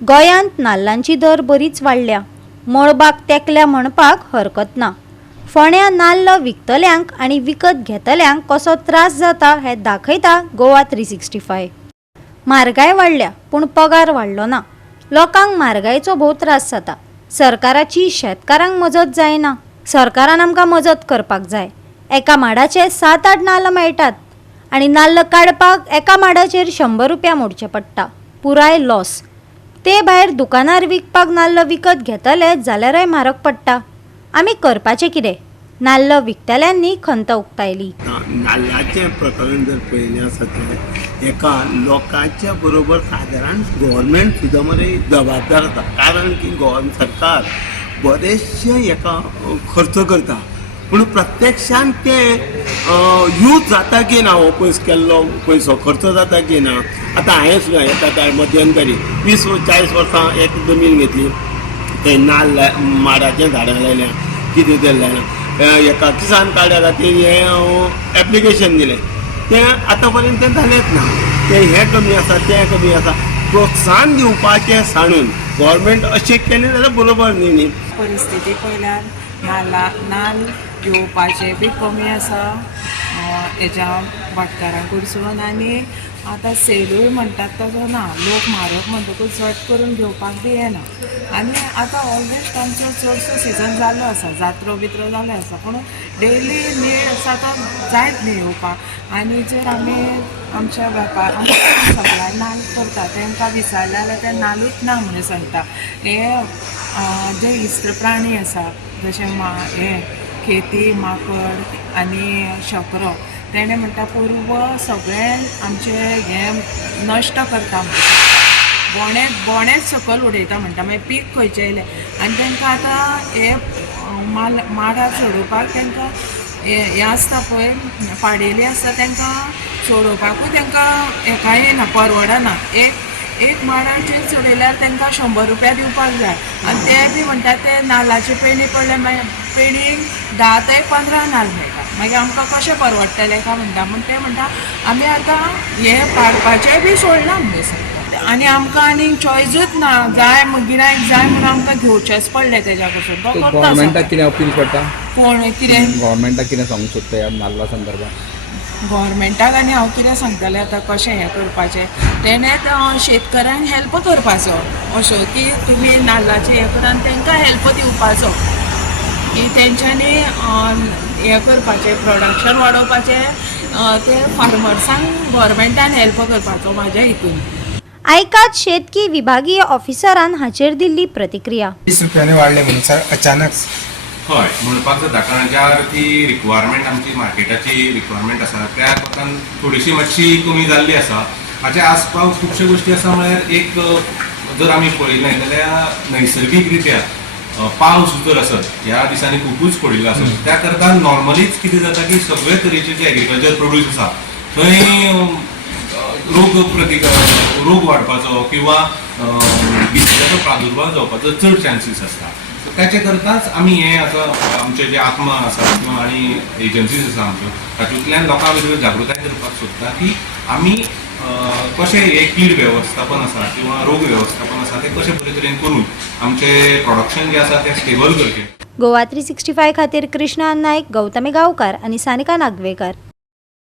गोंयांत नाल्लांची दर बरीच वाडल्या. मळबाक तेंकल्या म्हणपाक हरकत ना. फोंड्या नाल्ल विकतल्यांक आनी विकत घेतल्यांक कसो त्रास जाता हें दाखयता गोवा 365. म्हारगाय वाडल्या पूण पगार वाडलो ना. लोकांक म्हारगायेचो भोव त्रास जाता. सरकाराची शेतकारांक मजत जायना. सरकारान आमकां मजत करपाक जाय. एका माडाचे 7-8 नाल्ल मेळटात आनी नाल्ल काडपाक एका माडाचेर 100 रुपया मोडचे पडटा. पुराय लॉस. ते भायर दुकानार विकपाक नाल्ल विकत घेतले जाल्यारय म्हारग पडटा. आमी करपाचें कितें? नाल्ल विकतल्यांनी खंत उक्तायली. नाल्लाचें प्रकरण जर पळयलें आसा तें एका लोकांच्या बरोबर सादारण गव्हर्मेंट सुद्दां मरे जबाबदार आसा. कारण की सरकार बरेचशे एका खर्च करता पूण प्रत्यक्षान ते यूज जाता की ना हो केल्लो पयसो खर्च जाता की ना. आतां हांवें सुद्दां येता मध्यंतरी 20-40 वर्सां एक जमीन घेतली. ते नाल्ल माडाचें झाडां लायल्या कितें केल्लें एका किसान कार्डा खातीर हें एप्लिकेशन दिलें तें आतां पर्यंत तें जालेंच ना. तें हें कमी आसा तें कमी आसा. प्रोत्साहन दिवपाचें सांडून गव्हर्मेंट अशें केलें जाल्यार बरोबर न्ही. परिस्थिती पळयल्यार नाल्ल घेवपाचे बी कमी आसा हेज्या भाटकारां कडसून. आनी आतां सेलूय म्हणटात तसो ना. लोक म्हारग म्हणटकूच झट करून घेवपाक बी येना. आनी आतां ऑलमोस्ट आमचो चडसो सिजन जालो आसा. जात्रो बित्रो जाल्यो आसा पूण डेली नीड आसा तो जायत न्ही येवपाक. आनी जर आमी आमच्या वेपार सप्लाय नाल्ल करता तांकां विचारलें जाल्यार ते नाल्लूच ना म्हणून सांगता. हे जे इश्ट प्राणी आसा जशे हे खेती माकड आनी शकरो तेणें म्हणटा पूर्व सगळें आमचें हें नश्ट करता म्हणटा. बोणेच सकयल उडयता म्हणटा. मागीर पीक खंयचें येयलें आनी तांकां आतां हे माडार सोडोवपाक तांकां हें आसता पळय पाडेली आसता तांकां सोडोवपाकूय तांकां हेका येना परवडना. एक माडाचेर चडयल्यार तांकां 100 रुपया दिवपाक जाय. आनी ते बी म्हणटात ते नाल्लाची पेंडी पडले मागीर पेंडीक 10 ते 15 नाल्ल मेळटा. मागीर आमकां कशें परवडटलें काय म्हणटा. म्हण ते म्हणटा आमी आतां हे पाडपाचें बी सोडना म्हणून सांगता. आनी आमकां आनी चॉयसूच ना. जाय गिरायक जाय म्हणून आमकां घेवचेंच पडलें तेज्या कडसून. तो करता. गव्हर्मेंटाक कितें अपील करता? कोण कितें गव्हर्मेंटाक कितें सांगूंक सोदता ह्या नाल्ला संदर्भात? गव्हर्मेंटाक आनी हांव कितें सांगतलें आतां कशें हें करपाचें. तेणें शेतकऱ्यांक हेल्प करपाचो अशें की तुमी नाल्लाचें हें करान तांकां हेल्प दिवपाचो की तेंच्यांनी हें करपाचें प्रोडक्शन वाडोवपाचें. ते फार्मर्सांक गव्हर्मेंटान हेल्प करपाचो म्हाज्या हितून. आयकात शेतकी विभागीय ऑफिसरान हाचेर दिल्ली प्रतिक्रिया. 20 रुपयांनी वाडले म्हणून सर अचानक. हय म्हणपाक जाता कारण ज्या ती रिक्वायरमेंट आमची मार्केटाची रिक्वायरमेंट आसा त्या कोतान थोडीशी मातशी कमी जाल्ली आसा. हाचे आसपास खुबश्यो गोश्टी आसा म्हळ्यार एक जर आमी पळयलें जाल्यार नैसर्गीक रित्या पावस जर आसत ह्या दिसांनी खूबच पडिल्लो आसत त्या करता नॉर्मलीच कितें जाता की सगळे तरेचे जे एग्रीकल्चर प्रोड्यूस आसा थंय रोग वाडपाचो किंवा गिताचो प्रादुर्भाव जावपाचो चड चान्सीस आसता. त्याचे करताच आमी हे आतां आमचे जे आत्मा आसा किंवा आनी एजन्सीज आसा आमच्यो तातूंतल्यान लोकां भितर जागृताय करपाक सोदता की आमी कशें हे कीड वेवस्थापन आसा किंवा रोग वेवस्थापन आसा तें कशें बरे तरेन करून आमचें प्रोडक्शन जें आसा तें स्टेबल करचें. गोवा 365 खातीर कृष्णा नायक, गौतमी गांवकार आनी सानिका नागवेकर.